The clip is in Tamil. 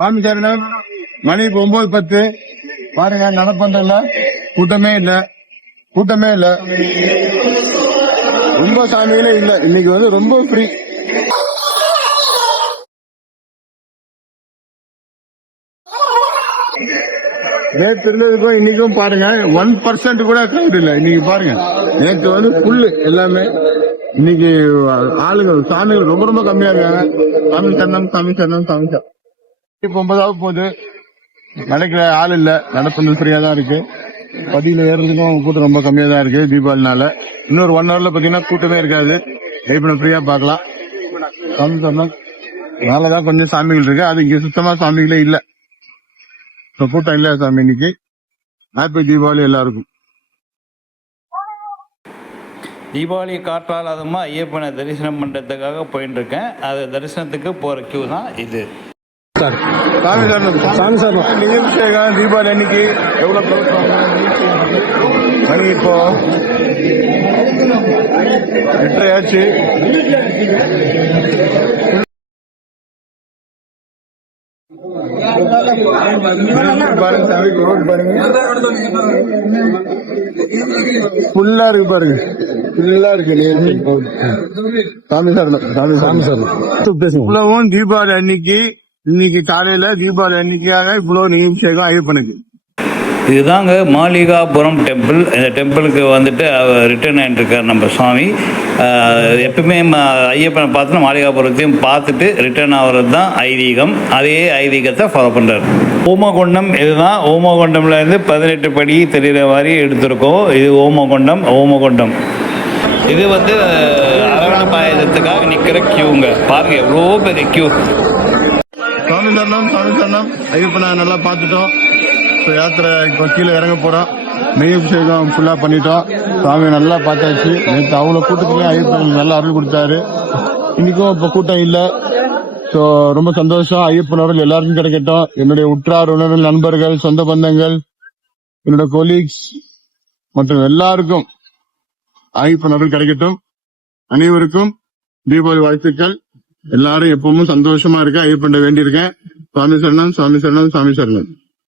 சாமி சரணம். மணி இப்ப 9:10. பாருங்க நடப்பந்தல கூட்டமே இல்ல. ரொம்ப சாமிகளே இல்ல. இன்னைக்கு வந்து ரொம்ப ஃப்ரீ. நேற்று இருந்ததுக்கும் இன்னைக்கும் பாருங்க 1% கூட கிரௌட் இல்ல. இன்னைக்கு பாருங்க நேற்று வந்து ஃபுல்லு எல்லாமே. இன்னைக்கு ஆளுகள் சாமிகள் ரொம்ப ரொம்ப கம்மியா இருக்காங்க. சாமி சரணம். இப்ப 9 போகுது. நடக்கிற ஆள் இல்ல. நடப்பது ஃப்ரீயா தான் இருக்கு. பதியில ஏறதுக்கும் கூட்டம் ரொம்ப கம்மியா தான் இருக்கு தீபாவளினால. இன்னொரு 1 ஹவர்ல பாத்தீங்கன்னா கூட்டமே இருக்காது. இப்ப ஃப்ரீயா பாக்கலாம். சாமி சரணம். மேலதான் கொஞ்சம் சாமிகள் இருக்கு. அது இங்க சுத்தமா சாமிகளே இல்ல. கூட்டம் இல்ல சாமி இன்னைக்கு. ஹாப்பி தீபாவளி எல்லாருக்கும். தீபாவளி காற்றாலாதமா ஐயப்பனை தரிசனம் பண்றதுக்காக போயிட்டு இருக்கேன். அது தரிசனத்துக்கு போற கியூ தான் இது. சாமி சரணம். நிகழ்ச்சியாக தீபாவளி அன்னைக்கு எவ்வளவு மணி இப்போ 8:30 ஆச்சு. பாருங்க சாமி ரோடு பாருங்க ஃபுல்லா இருக்கு. பாருங்க ஃபுல்லா இருக்கு. சாமி சரணம். தீபாவளி அன்னைக்கு இன்னைக்கு காலையில தீபாவளி அன்னைக்காக இவ்வளவு நிகழ்ச்சியாக ஐயப்பனுக்கு. இதுதாங்க மாளிகாபுரம் டெம்பிள். இந்த டெம்பிளுக்கு வந்துட்டு ரிட்டர்ன் ஆகிட்டுருக்கார் நம்ம சுவாமி. எப்பவுமே ஐயப்பனை பார்த்துட்டு மாளிகாபுரத்தையும் பார்த்துட்டு ரிட்டர்ன் ஆகிறது தான் ஐதீகம். அதே ஐதீகத்தை ஃபாலோ பண்ணுறாரு. ஓமகுண்டம் இதுதான். ஓமகுண்டம்லேருந்து 18 படி தெரிகிற மாதிரி எடுத்திருக்கோம். இது ஓமகுண்டம். இது வந்து அரவண பாயசத்துக்காக நிற்கிற கியூங்க. பாருங்க எவ்வளோ பெரிய கியூ. சாமி சரணம். ஐயப்பனை நல்லா பார்த்துட்டோம். யாத்திரை இப்போ கீழே இறங்க போறோம். நெய் அபிஷேகம் ஃபுல்லா பண்ணிட்டோம். சாமி நல்லா பார்த்தாச்சு. நேற்று அவ்வளவு கூட்டத்துலயும் ஐயப்பன் நல்லா அருள் கொடுத்தாரு. இன்னைக்கும் இப்ப கூட்டம் இல்ல. ஸோ ரொம்ப சந்தோஷம். ஐயப்பன் அருள் எல்லாருக்கும் கிடைக்கட்டும். என்னுடைய உற்றார் உறவினர்கள், நண்பர்கள், சொந்த பந்தங்கள், என்னோட கொலீக்ஸ் மற்றும் எல்லாருக்கும் ஐயப்பன் அருள் கிடைக்கட்டும். அனைவருக்கும் தீபாவளி வாழ்த்துக்கள். எல்லாரும் எப்பவும் சந்தோஷமா இருக்க ஐயப்பன் வேண்டியிருக்கேன். சுவாமி சரணம்.